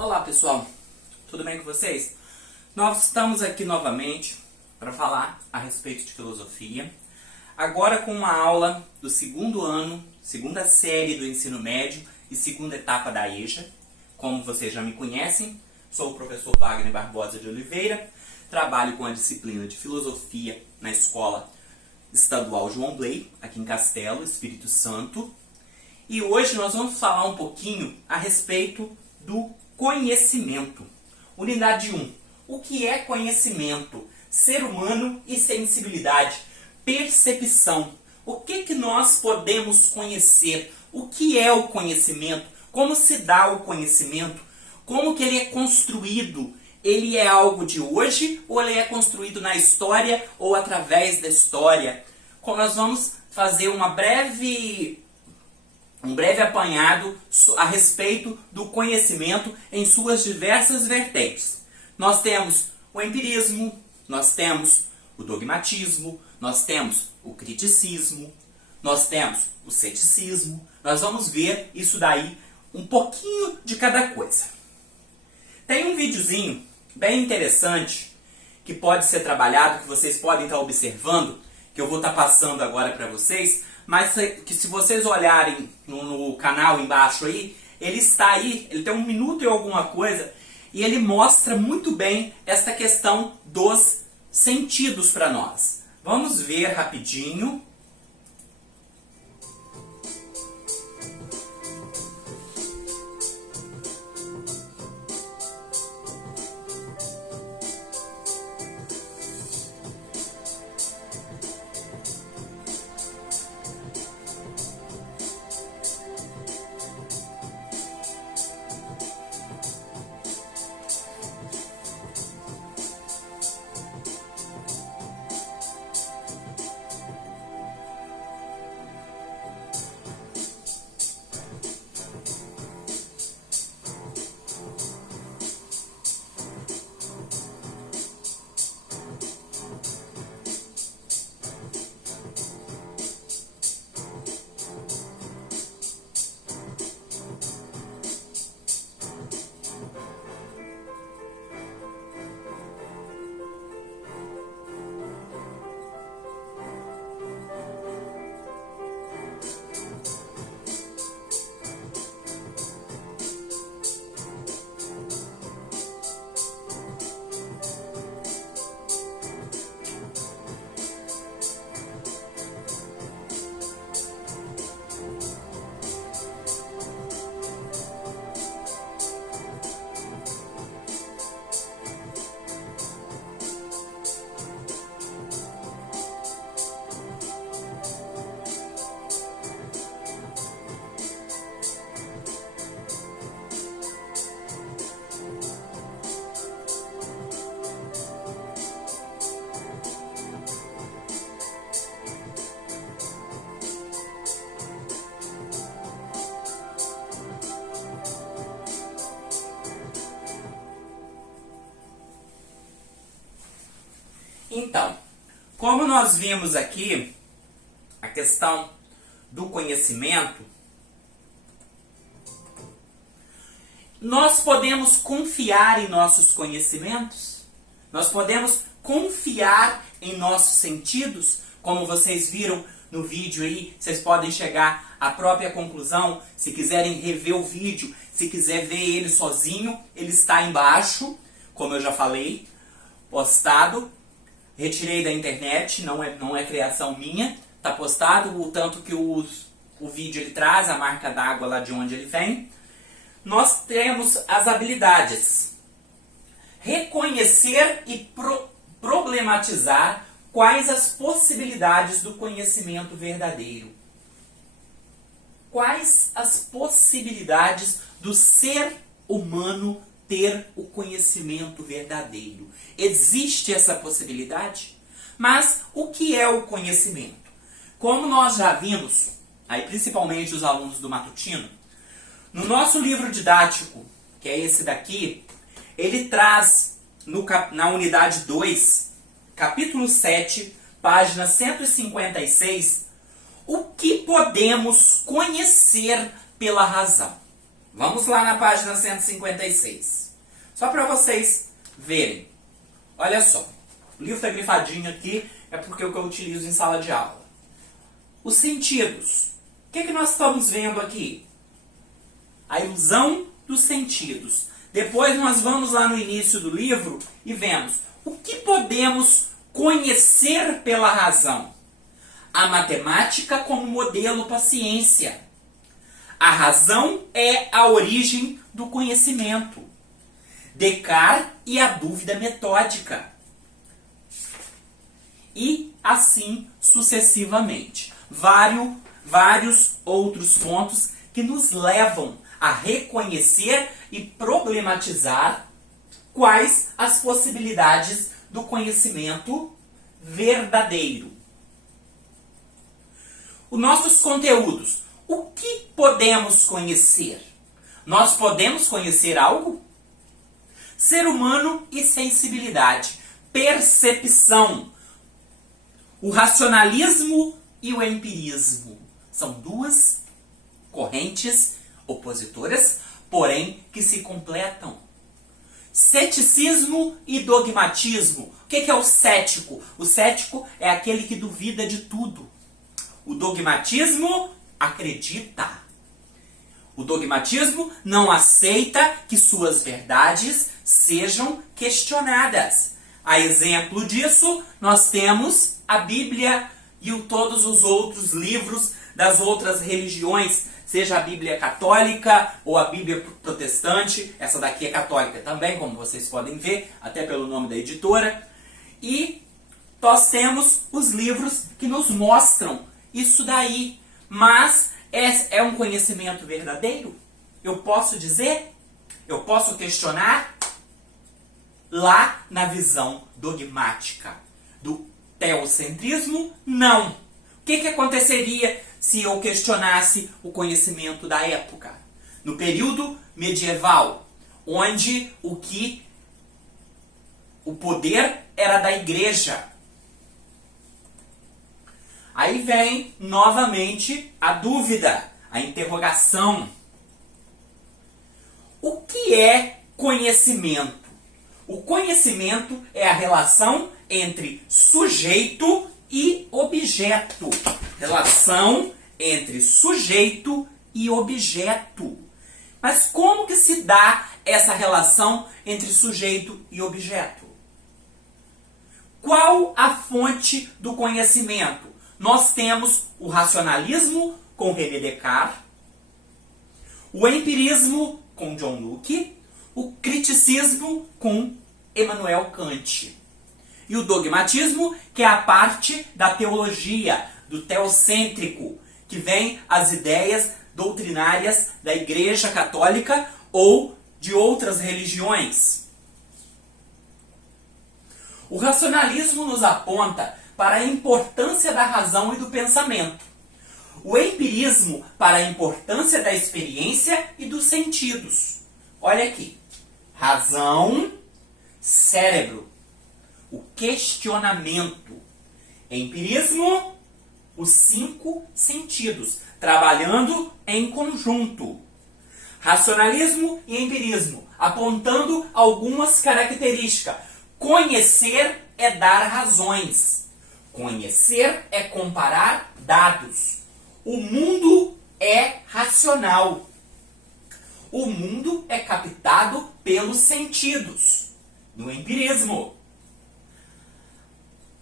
Olá pessoal, tudo bem com vocês? Nós estamos aqui novamente para falar a respeito de filosofia, agora com uma aula do segundo ano, segunda série do ensino médio e segunda etapa da EJA. Como vocês já me conhecem, sou o professor Wagner Barbosa de Oliveira, trabalho com a disciplina de filosofia na Escola Estadual João Bley, aqui em Castelo, Espírito Santo. E hoje nós vamos falar um pouquinho a respeito do conhecimento. Unidade 1. O que é conhecimento? Ser humano e sensibilidade. Percepção. O que nós podemos conhecer? O que é o conhecimento? Como se dá o conhecimento? Como que ele é construído? Ele é algo de hoje ou ele é construído na história ou através da história? Nós vamos fazer um breve apanhado a respeito do conhecimento em suas diversas vertentes. Nós temos o empirismo, nós temos o dogmatismo, nós temos o criticismo, nós temos o ceticismo. Nós vamos ver isso daí, um pouquinho de cada coisa. Tem um videozinho bem interessante que pode ser trabalhado, que vocês podem estar observando, que eu vou estar passando agora para vocês, mas que se vocês olharem no canal embaixo aí, ele está aí, ele tem 1 minuto e alguma coisa, e ele mostra muito bem esta questão dos sentidos para nós. Vamos ver rapidinho. Então, como nós vimos aqui a questão do conhecimento, nós podemos confiar em nossos conhecimentos? Nós podemos confiar em nossos sentidos? Como vocês viram no vídeo aí, vocês podem chegar à própria conclusão. Se quiserem rever o vídeo, se quiser ver ele sozinho, ele está embaixo, como eu já falei, postado. Retirei da internet, não é criação minha, está postado, o tanto que o vídeo ele traz, a marca d'água lá de onde ele vem. Nós temos as habilidades. Reconhecer e problematizar quais as possibilidades do conhecimento verdadeiro. Quais as possibilidades do ser humano ter o conhecimento verdadeiro? Existe essa possibilidade? Mas o que é o conhecimento? Como nós já vimos, aí principalmente os alunos do matutino, no nosso livro didático, que é esse daqui, ele traz na unidade 2, capítulo 7, página 156, o que podemos conhecer pela razão. Vamos lá na página 156. Só para vocês verem. Olha só. O livro está grifadinho aqui, é porque é o que eu utilizo em sala de aula. Os sentidos. O que nós estamos vendo aqui? A ilusão dos sentidos. Depois nós vamos lá no início do livro e vemos o que podemos conhecer pela razão. A matemática como modelo para a ciência. A razão é a origem do conhecimento. Descartes e a dúvida metódica. E assim sucessivamente. Vários outros pontos que nos levam a reconhecer e problematizar quais as possibilidades do conhecimento verdadeiro. Os nossos conteúdos. O que podemos conhecer? Nós podemos conhecer algo? Ser humano e sensibilidade. Percepção. O racionalismo e o empirismo. São duas correntes opositoras, porém que se completam. Ceticismo e dogmatismo. O que é o cético? O cético é aquele que duvida de tudo. O dogmatismo acredita. O dogmatismo não aceita que suas verdades sejam questionadas. A exemplo disso, nós temos a Bíblia e todos os outros livros das outras religiões, seja a Bíblia católica ou a Bíblia protestante. Essa daqui é católica também, como vocês podem ver, até pelo nome da editora. E nós temos os livros que nos mostram isso daí. Mas é um conhecimento verdadeiro? Eu posso dizer? Eu posso questionar? Lá na visão dogmática do teocentrismo, não. O que aconteceria se eu questionasse o conhecimento da época? No período medieval, onde o poder era da igreja. Aí vem novamente a dúvida, a interrogação. O que é conhecimento? O conhecimento é a relação entre sujeito e objeto. Relação entre sujeito e objeto. Mas como que se dá essa relação entre sujeito e objeto? Qual a fonte do conhecimento? Nós temos o racionalismo com René Descartes, o empirismo com John Locke, o criticismo com Immanuel Kant. E o dogmatismo, que é a parte da teologia, do teocêntrico, que vem as ideias doutrinárias da Igreja Católica ou de outras religiões. O racionalismo nos aponta para a importância da razão e do pensamento. O empirismo para a importância da experiência e dos sentidos. Olha aqui. Razão, cérebro. O questionamento. Empirismo, os 5 sentidos, trabalhando em conjunto. Racionalismo e empirismo, apontando algumas características. Conhecer é dar razões. Conhecer é comparar dados. O mundo é racional. O mundo é captado pelos sentidos. No empirismo.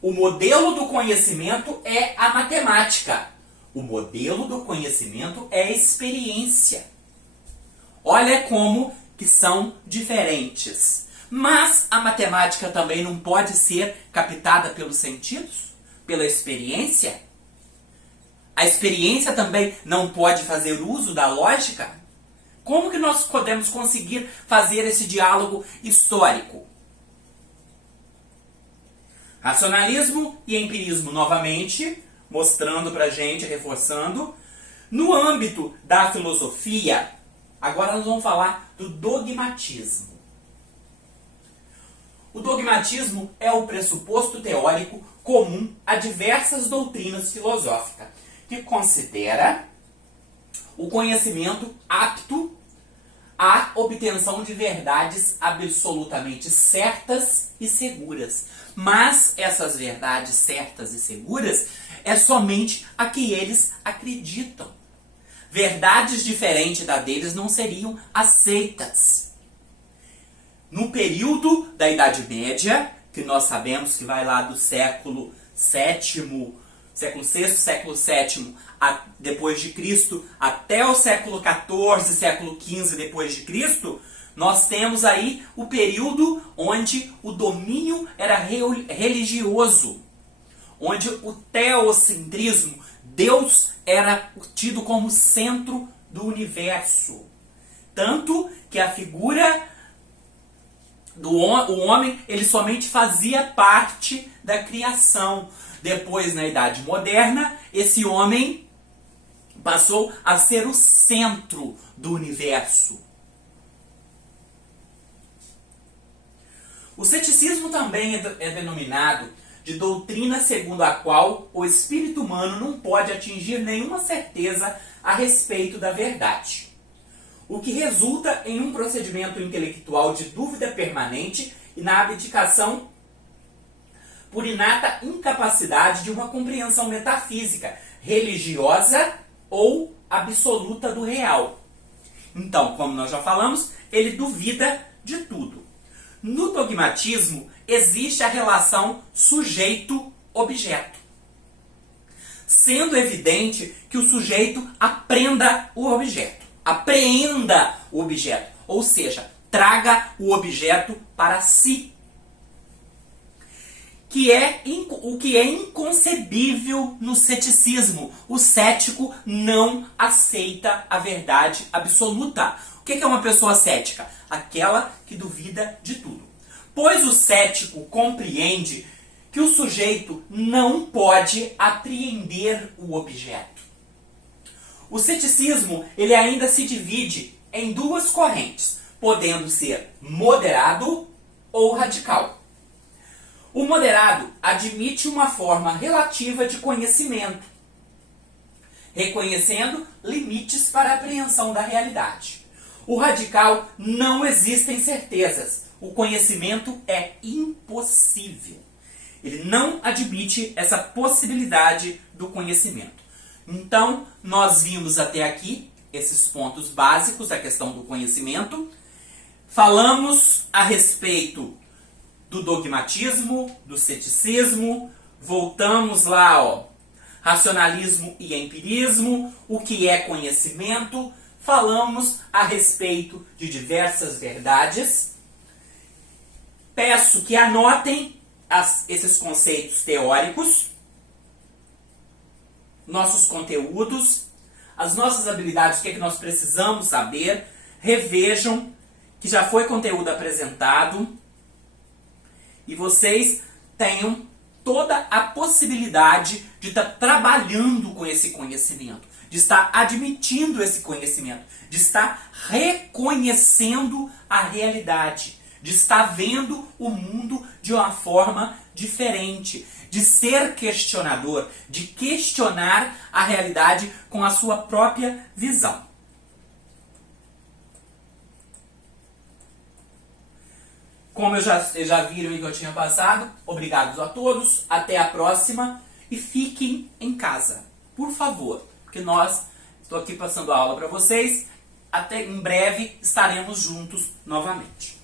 O modelo do conhecimento é a matemática. O modelo do conhecimento é a experiência. Olha como que são diferentes. Mas a matemática também não pode ser captada pelos sentidos? Pela experiência? A experiência também não pode fazer uso da lógica? Como que nós podemos conseguir fazer esse diálogo histórico? Racionalismo e empirismo novamente, mostrando pra gente, reforçando. No âmbito da filosofia, agora nós vamos falar do dogmatismo. O dogmatismo é o pressuposto teórico comum a diversas doutrinas filosóficas, que considera o conhecimento apto a obtenção de verdades absolutamente certas e seguras. Mas essas verdades certas e seguras é somente a que eles acreditam. Verdades diferentes da deles não seriam aceitas. No período da Idade Média, que nós sabemos que vai lá do século VII, século VI, século VII depois de Cristo, até o século XIV, século XV depois de Cristo, nós temos aí o período onde o domínio era religioso, onde o teocentrismo, Deus era tido como centro do universo. Tanto que a figura do homem, ele somente fazia parte da criação. Depois, na Idade Moderna, esse homem passou a ser o centro do universo. O ceticismo também é denominado de doutrina segundo a qual o espírito humano não pode atingir nenhuma certeza a respeito da verdade, o que resulta em um procedimento intelectual de dúvida permanente e na abdicação por inata incapacidade de uma compreensão metafísica, religiosa ou absoluta do real. Então, como nós já falamos, ele duvida de tudo. No dogmatismo, existe a relação sujeito-objeto, sendo evidente que o sujeito apreenda o objeto, apreenda o objeto, ou seja, traga o objeto para si, o que é inconcebível no ceticismo. O cético não aceita a verdade absoluta. O que é uma pessoa cética? Aquela que duvida de tudo. Pois o cético compreende que o sujeito não pode apreender o objeto. O ceticismo, ele ainda se divide em duas correntes, podendo ser moderado ou radical. O moderado admite uma forma relativa de conhecimento, reconhecendo limites para a apreensão da realidade. O radical não existem certezas. O conhecimento é impossível. Ele não admite essa possibilidade do conhecimento. Então, nós vimos até aqui esses pontos básicos, a questão do conhecimento. Falamos a respeito do dogmatismo, do ceticismo. Voltamos lá, racionalismo e empirismo, o que é conhecimento. Falamos a respeito de diversas verdades. Peço que anotem esses conceitos teóricos, nossos conteúdos, as nossas habilidades, o que é que nós precisamos saber. Revejam que já foi conteúdo apresentado e vocês tenham toda a possibilidade de estar trabalhando com esse conhecimento, de estar admitindo esse conhecimento, de estar reconhecendo a realidade, de estar vendo o mundo de uma forma diferente, de ser questionador, de questionar a realidade com a sua própria visão. Como já viram e que eu tinha passado, obrigado a todos, até a próxima e fiquem em casa, por favor, porque estou aqui passando a aula para vocês, até em breve estaremos juntos novamente.